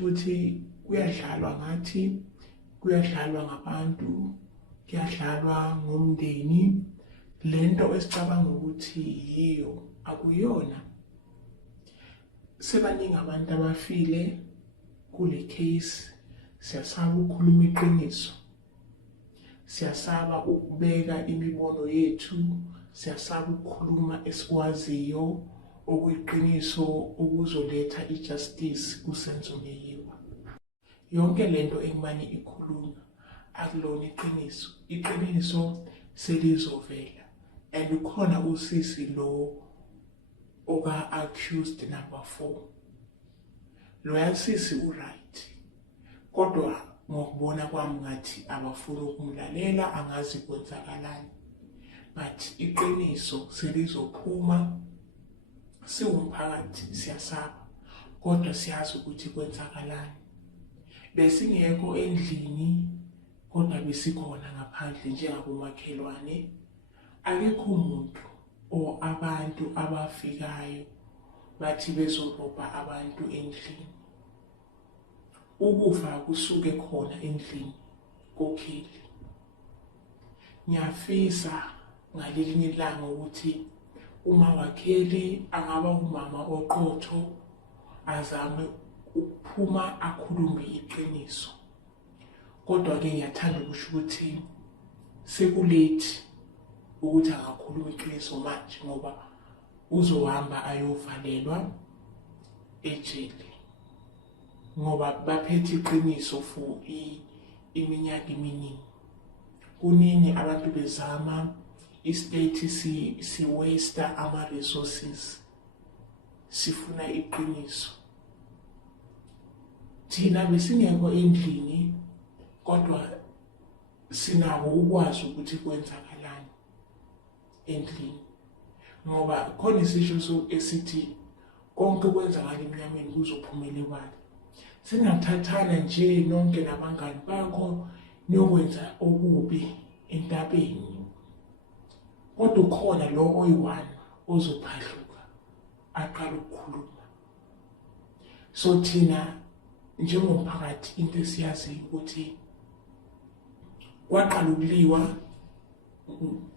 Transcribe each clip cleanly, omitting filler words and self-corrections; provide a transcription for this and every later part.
ukuthi kuyadlalwa ngathi, kuyadlalwa ngabantu, kuyadlalwa ngomndeni. Lento esicabanga ukuthi yiyo akuyona. Sebaningi abantu abafile kule case. Siyasaba ukukhuluma iqiniso, siyasaba ukubeka imibono yethu, siyasaba ukukhuluma esikwaziyo okuyiqiniso ukuzoletha ijustice kuSenzo Meyiwa. Yonke lento ekumane ikhuluma akulona iqiniso. Iqiniso selizovela, and ukhona usisi lo oka-accused number 4. Loya sisi u-right, kodwa ngokubona kwami ngathi abafuna ukumlalela, angazi kwenzakalani. But iqiniso selizophuma. Siwumphakathi siyasaba, kodwa siyazi ukuthi kwenzakalani. Besingekho endlini, kodwa besikhona ngaphandle njengabomakhelwane. Akekho umuntu o abantu abafikayo bathi bezorobha abantu endlini. Ukufa kusuke khona endlini kokheli. Ngiyafisa ngalelinye ilanga ukuthi uma wakheli angaba umama oqotho, azame ukuphuma akhulume iqiniso. Kodwa-ke ngiyathanda ukusho ukuthi sekulate ukuthi angakhuluma iqiniso manje, ngoba uzohamba ayovalelwa ejele, ngoba baphethe iqiniso for iminyaka eminingi. Kuningi abantu bezama, istate si-waste ama-resources, sifuna iqiniso. Thina besingekho endlini, kodwa sinako ukwazi ukuthi kwenzakalani endlini, ngoba khona isisho esithi konke kwenzakala emnyameni kuzophumela ebala. Singathathana nje nonke nabangani bakho niyokwenza okubi entabeni, kodwa ukhona lo oyi-1 ozophahluka aqala ukukhuluma. So thina njengomphakathi into esiyaziyo ukuthi kwaqala ukuliwa,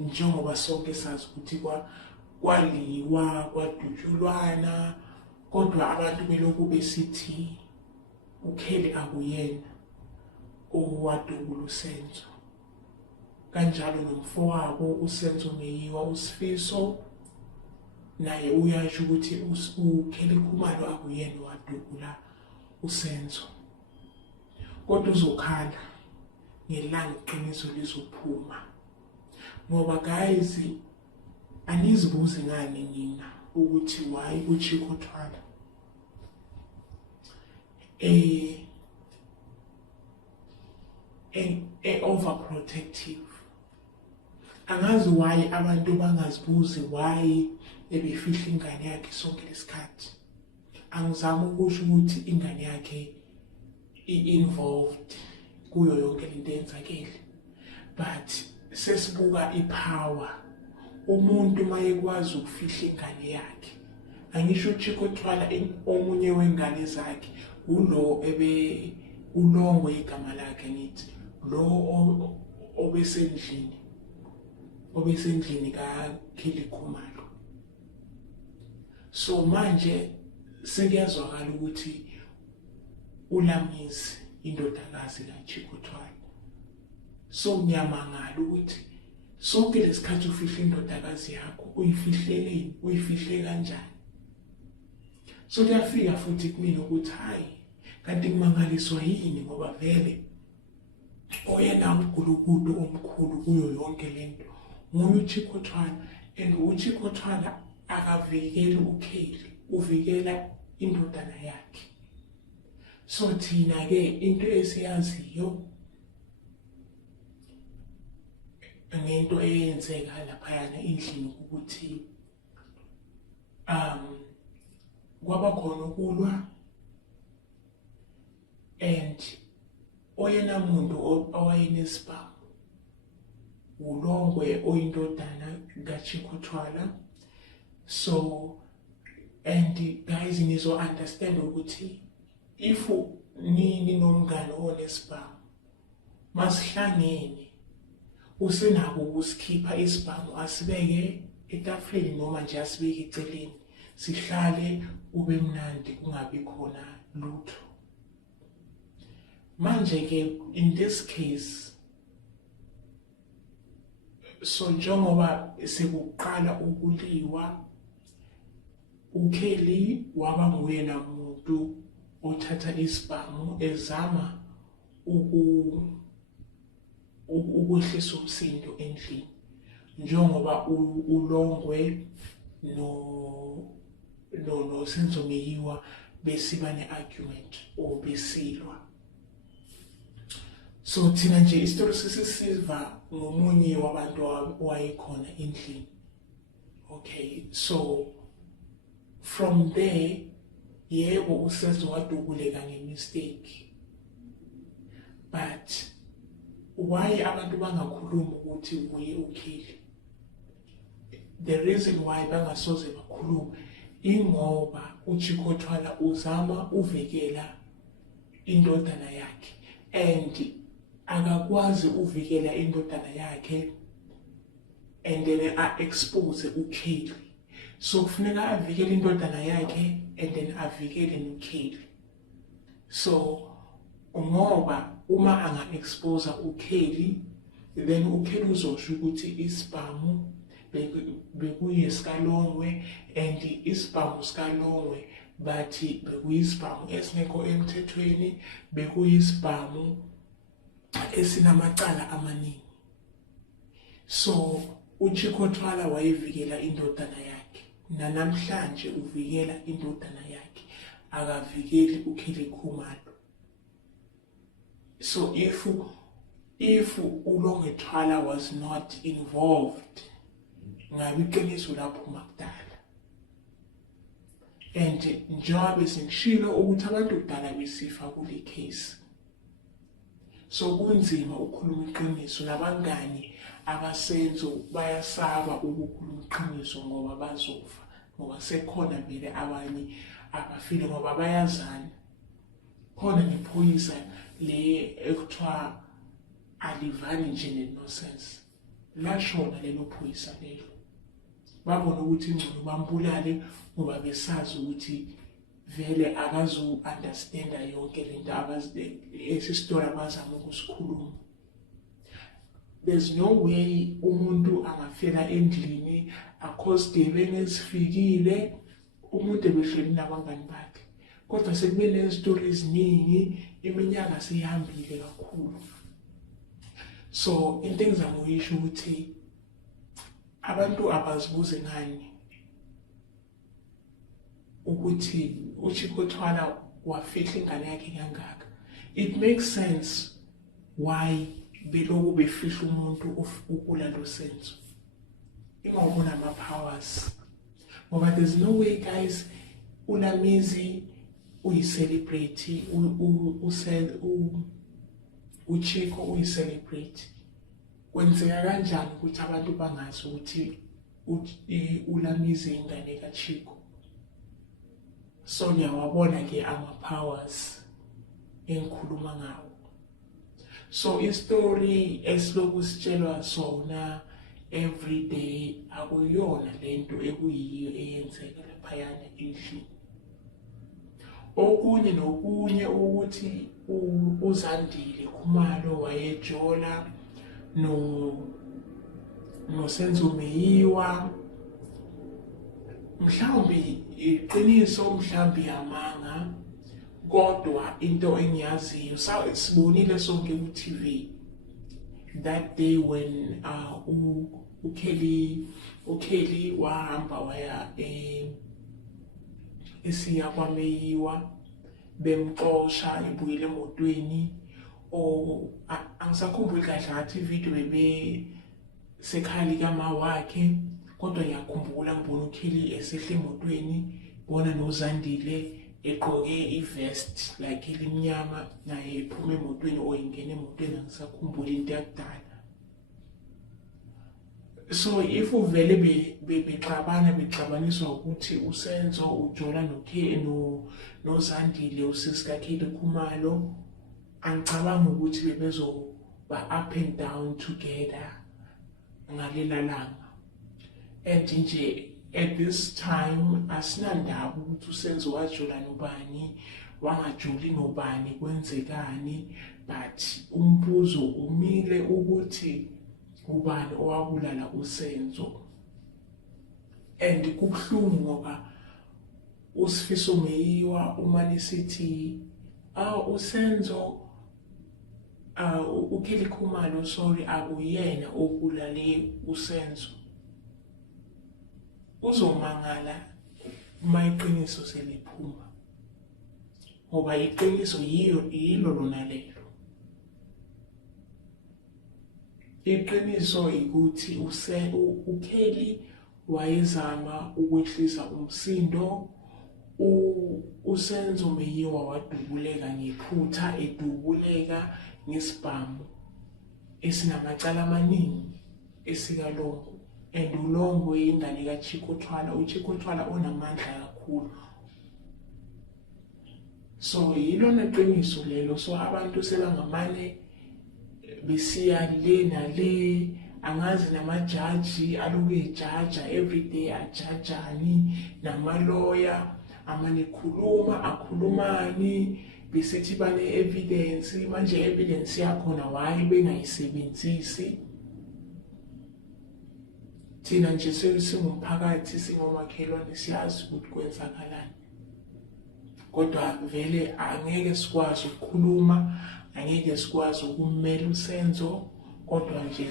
njengoba sonke sazi ukuthi kwaliwa, kwadutshulwana, kodwa abantu belokhu besithi ukheli akuyena owadubula uSenzo. Kanjalo nomfowabo uSenzo Meyiwa uSifiso, naye uyasho ukuthi ukulikhuluma akuyena owadubula uSenzo. Kodwa uzokhala ngelanga iqiniso lizophuma, ngoba guys, anizibuzi ngani nina ukuthi why uChikothwala overprotective. Angazi why abantu bangazibuzi why ebefihla ingane yakhe sonke lesikhathi. Angizama ukusho ukuthi ingane yakhe i-involved kuyo yonke into eyenzakele, but sesibuka ipower. Umuntu mayekwazi ukufihla ingane yakhe, angisho uChikothwala omunye wengane zakhe ulo ulongwe igama lakhe, ngithi lo obesendlini kaKhelikhuma. So manje sekuyazwakala ukuthi uLamizi indodakazi kaChikothwala. So ngiyamangala ukuthi sonke lesikhathi ufihla indodakazi yakho, uyifihleleni, uyifihle kanjani? So kuyafika futhi kumina ukuthi hayi, kanti kumangaliswa yini, ngoba vele oyena uNkulunkulu omkhulu kuyo yonke lento nguye uChikothwala, and uChikothwala akavikeli ukheli, uvikela indodana yakhe. So thina-ke into esiyaziyo ngento eyenzeka laphayana endlini ukuthi kwaba khona ukulwa, and oyena muntu owayenesibhamu ulongwe oyindodana kaChikothwala. So and guys, nizo understand ukuthi if nini nomngane onesibhamu masihlangene usenako ukusikhipha isibhamu asibeke etafuleni noma nje asibeke eceleni sihlale ube mnandi kungabi khona lutho. Manje ke in this case so njengoba sekuqala ukuliwa uKelly waba nguyena muntu othatha isibhamu ezama ukwehlisa umsindo endlini njengoba ulongwe no Senzo Meyiwa besiba ne-argument or besilwa. So thina nje isitori sisisiva ngomunye wabantu owayekhona endlini. Okay, so from there yebo uSenzo wadubuleka ngemistake, but why abantu bangakhuluma ukuthi uye uKelly? The reason why bangasoze bakhuluma ingoba uChikothwala uzama uvikela indodana yakhe and akakwazi uvikela indodana yakhe and then expose uKelly. So kufuneka avikele indodana yakhe and then avikele noKelly. So ngoba uma anga-expose uKelly then uKelly uzosho ukuthi isibhamu bekuyisikalongwe and isibhamu sikalongwe bathi bekuyisibhamu esingekho emthethweni, bekuyisibhamu esinamacala amaningi. So uChikothwala wayevikela indodana yakhe nanamhlanje uvikela indodana yakhe akavikeli ukulikhuluma. So if uLongethwala was not involved ngabe Iqiniso lapho makudala. And njengoba sengishilo ukuthi abantu kudala besifa kule case. So kunzima ukukhuluma iqiniso, nabangani abasenzo bayasaba ukukhuluma iqiniso ngoba bazofa, ngoba sekhona vele abanye abafile ngoba bayazana. Khona nephoyisa le ekuthiwa alivani nje ne-nonsense, lashona lelo phoyisa lelo, babona ukuthi ingcono bambulale ngoba besazi ukuthi vele akazu-understanda yonke lento esisitori abazama ukusikhuluma. There's no way umuntu angafela endlini akhoze gebengu ezifikile umuntu ebehleli nabangani bakhe, kodwa sekube nezitori eziningi, iminyaka seyihambile kakhulu. So into engizama ukuyisho ukuthi abantu abazibuze ngani ukuthi uChikothwala wafihla ingane yakhe kangaka. It makes sense why beloku befihla umuntu ukulalo Senzo. Ingoba unama-powers. Ngoba there's no way guys uLamizi uyicelebrate, uChiko uyicelebrate. Kwenzeka kanjani ukuthi abantu bangazi ukuthi uLamizi ingane kaChiko? So niyawabona ke ama-powers engikhuluma ngawo. So istory esiloku sitshelwa sona every day akuyona lento ekuyiyo eyenzeka laphayana endlini. Okunye nokunye ukuthi uZandile Khumalo wayejola no Senzo Meyiwa, mhlawumbe iqiniso mhlawumbe yamanga, kodwa into engiyaziyo sibonile sonke ku-TV that day when uKelly wahamba waya esiya kwaMeyiwa bemxosha ebuyele emotweni, angisakhumbuli kahle ngathi ivideo bebe sekhaya likama wakhe, kodwa ngiyakhumbula ngibona uKelly esehla emotweni, bona noZandile egqoke ivest like elimnyama naye ephuma emotweni oyingena emotweni, angisakhumbuli into yakudala. So if uvele bexabaniswa ukuthi uSenzo uJola noZandile usisikakhile Khumalo, angicabanga ukuthi bebezoba up and down together ngalela langa. And nje at this time asinandaba ukuthi uSenzo wajola nobani wangajoli nobani kwenzekani, but umbuzo umile ukuthi ubani owabulala uSenzo. And kubuhlungu ngoba uSifiso Meyiwa umanisithi uSenzo ukulikhuluma sorry akuyena obulale uSenzo, uzomangala uma iqiniso seliphuma, ngoba iqiniso yilo lona lelo. Iqiniso ukuthi uKelly wayezama ukwehlisa umsindo, uSenzo Meyiwa wadubuleka ngephutha, edubuleka ngesibhamu esinamacala amaningi esikalongo. And ulongo ingane kaChikothwala, uChikothwala onamandla kakhulu. So yilona qiniso lelo. So abantu sebangamane besiya le nale, angazi namajaji aloku ejaja everyday ajajani, namaloya amane akhulumani besithi bane evidence. Manje evidence yakhona why bengayisebenzisi? Thina nje singumphakathi singomakhelwane siyazi ukuthi kwenzakalani, kodwa vele angeke sikwazi ukukhuluma, angeke sikwazi ukummela uSenzo, kodwa nje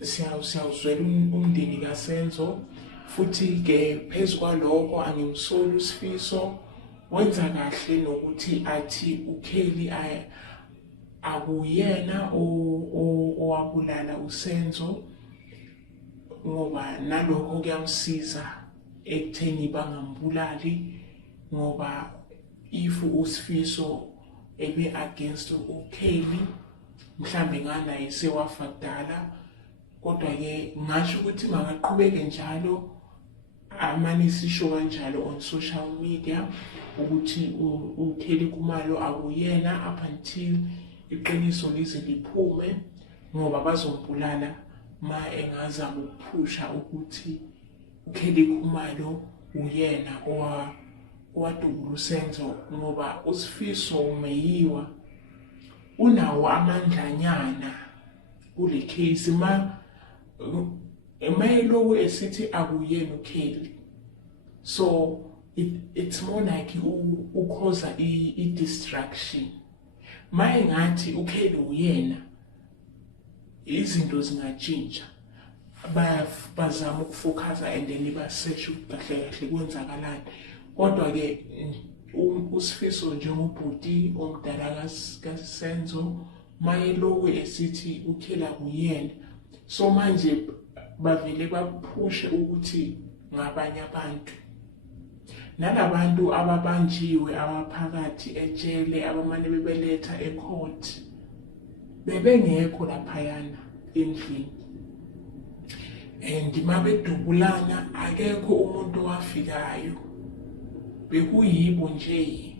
siyawuzwela umndeni kaSenzo. Futhi ke phezu kwalokho angimsoli uSifiso, wenza kahle nokuthi athi uKelly akuyena owabulala uSenzo, ngoba nalokho kuyamsiza ekutheni bangambulali, ngoba if uSifiso ebe against uKelly mhlambe nganaye sewafa kudala. Kodwa ke ngasho ukuthi makaqhubeke njalo, amane sisho kanjalo on social media ukuthi uKelly Khumalo akuyena up until iqiniso lize liphume, ngoba bazombulala ma engazama ukuphusha ukuthi uKelly Khumalo uyena owadubula uSenzo, ngoba uSifiso Meyiwa unawo amandlanyana kule case emayeloko esithi akuyena uKelly. So it's more like ukhoza i-distraction. Maye ngathi uKelly uyena, izinto zingatshintsha, bazama ukufocusa and then basearch kahle kahle kwenzakalani. Kodwa ke uSifiso njengobhuti omdala kaSenzo mayeloko esithi uKelly akuyena, so manje bavele baphushe ukuthi ngabanye abantu. Nalabantu ababanjiwe abaphakathi ejele abamane bebeletha ecourt bebengekho laphayana endlini, and mabedubulana akekho umuntu owafikayo, bekuyibo nje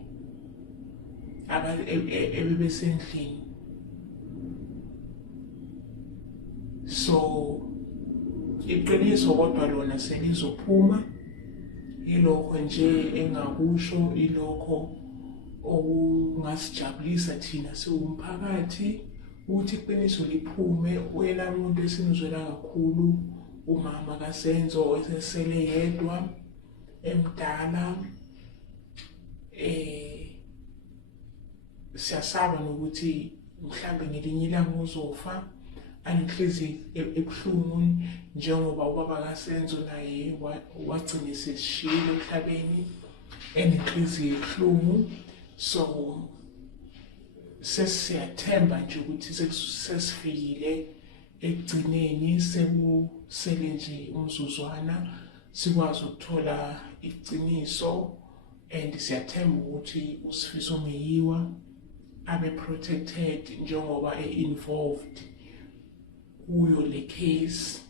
ebebesendlini. So iqiniso kodwa lona selizophuma, ilokho nje engakusho, ilokho okungasijabulisa thina siwumphakathi ukuthi iqiniso liphume. Wena umuntu esimzwela kakhulu, umama kaSenzo esesele yedwa emdala, siyasaba nokuthi mhlambe ngelinye ilanga uzofa. Angihlezi ebuhlungu njengoba ubaba kaSenzo naye wagcina sesishiyile emhlabeni enenhliziyo ebuhlungu. So sesiyathemba nje ukuthi sesifikile ekugcineni, sekusele nje umzuzwana sikwazi ukuthola iqiniso, and siyathemba ukuthi uSifiso Meyiwa abe protected njengoba involved kuyo le case.